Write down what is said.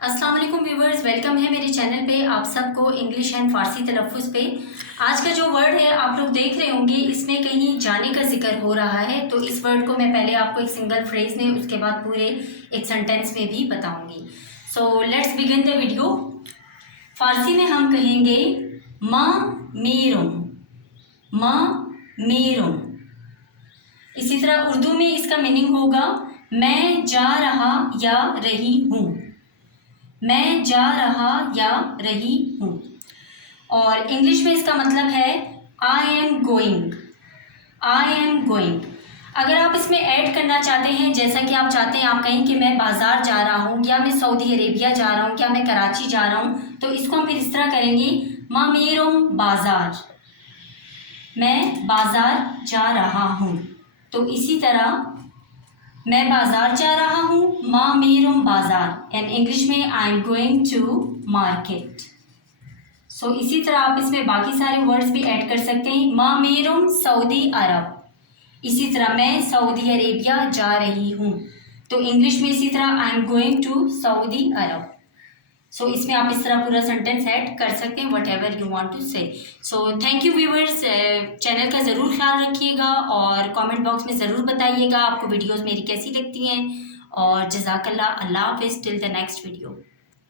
अस्सलाम वालेकुम viewers, welcome है मेरे चैनल पे आप सबको इंग्लिश एंड फारसी तलफ़ुज़ पे। आज का जो वर्ड है आप लोग देख रहे होंगे, इसमें कहीं जाने का जिक्र हो रहा है। तो इस वर्ड को मैं पहले आपको एक सिंगल फ्रेज में, उसके बाद पूरे एक सेंटेंस में भी बताऊंगी। So let's begin the video. Farsi में हम कहेंगे माँ मेरुम, माँ मेरुम। इसी तरह उर्दू में इसका मीनिंग होगा मैं जा रहा या रही हूँ, मैं जा रहा या रही हूँ। और इंग्लिश में इसका मतलब है आई am going, I am going. अगर आप इसमें ऐड करना चाहते हैं, जैसा कि आप चाहते हैं आप कहें कि मैं बाज़ार जा रहा हूँ, या मैं सऊदी अरेबिया जा रहा हूँ, या मैं कराची जा रहा हूँ, तो इसको हम फिर इस तरह करेंगे माँ मेरुम बाज़ार, मैं बाज़ार जा रहा हूँ। तो इसी तरह मैं बाज़ार जा रहा हूँ, माँ मेरुम बाज़ार। एंड इंग्लिश में I am going to market. So इसी तरह आप इसमें बाकी सारे वर्ड्स भी ऐड कर सकते हैं। माँ मेरुम सऊदी अरब, इसी तरह मैं सऊदी अरेबिया जा रही हूँ, तो इंग्लिश में इसी तरह I am going to Saudi Arab. So इसमें आप इस तरह पूरा सेंटेंस ऐड कर सकते हैं, whatever you want to say. So thank you viewers, channel का ज़रूर ख्याल रखिएगा और कमेंट बॉक्स में ज़रूर बताइएगा आपको वीडियोस मेरी कैसी लगती हैं। और जज़ाकल्लाह, अल्लाह हाफ़िज़, टिल द नेक्स्ट वीडियो।